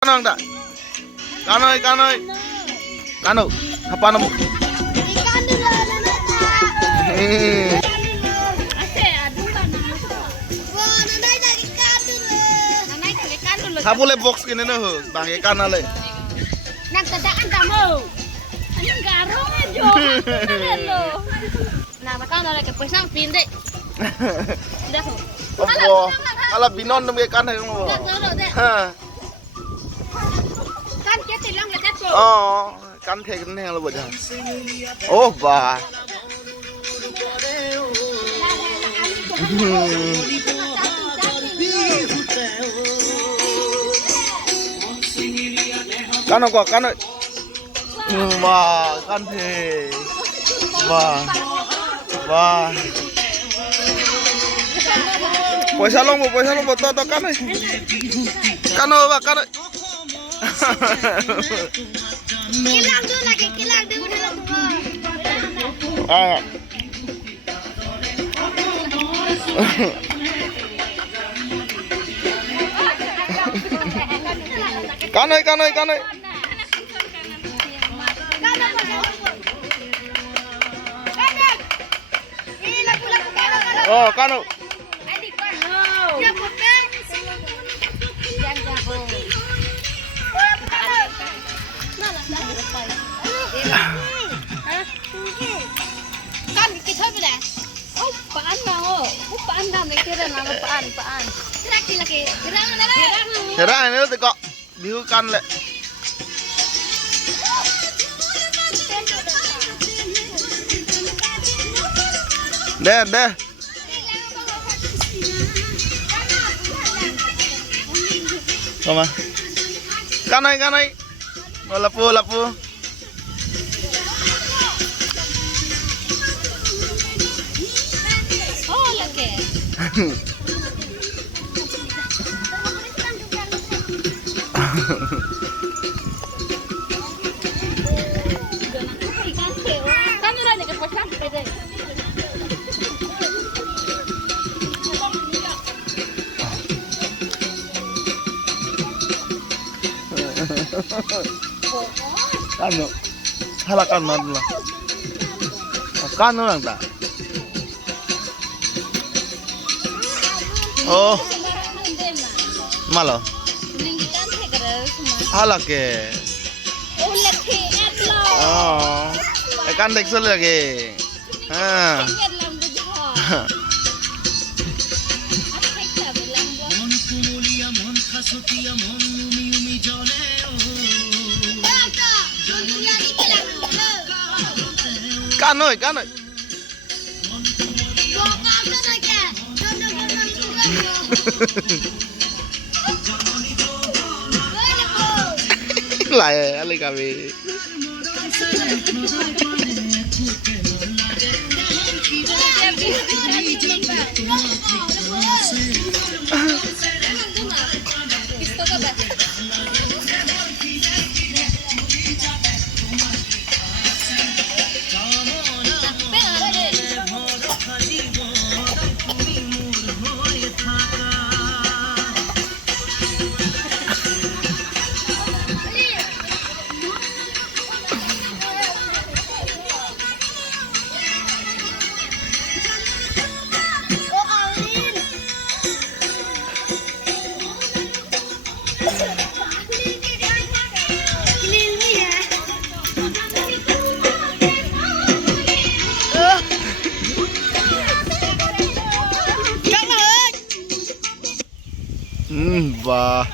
Kano ang da? Kanoy, kanoy. Kano? Apa namo? Habule box kini no, bangke kanale. Nagtadaan ka mo. Anong garong medyo? Hello. Na makano lagi pesang pinde. Dah ho. Opo, ala binon dum kanay mo. Ha. Kan kete lang lekat ko. Oh, kan the kan hang lo boja. Oh ba. Kano ko kano. Wah, kan the. Wah. Wah. Pesa long mo to kano. Kano ba kano. Kilang dulu lagi, kilang dulu dalam gua. Ah. Kanoy, kanoy, kanoy. Oh, kano. Kan kita bila. Oh, paan na oh. Oh, paan na may kira na paan. Laki. Gerang na lang. Hera ini tu kok biu kan le. Deh. Sama. Kanai. Oh, lapu. Oh, laki. Kan na ni ka pasang pede. Kano. Halakan na dulu. Kano lang ta. Oh, malo. Ninggitan ke geus mah. Halake. Oh, laki etlo. Oh. Ikan deksul lagi. Ha. Tinggal lang bujo. Asik ka bilang bo. Kanoy. Lại ali kami. Gusto ka ba? Bah.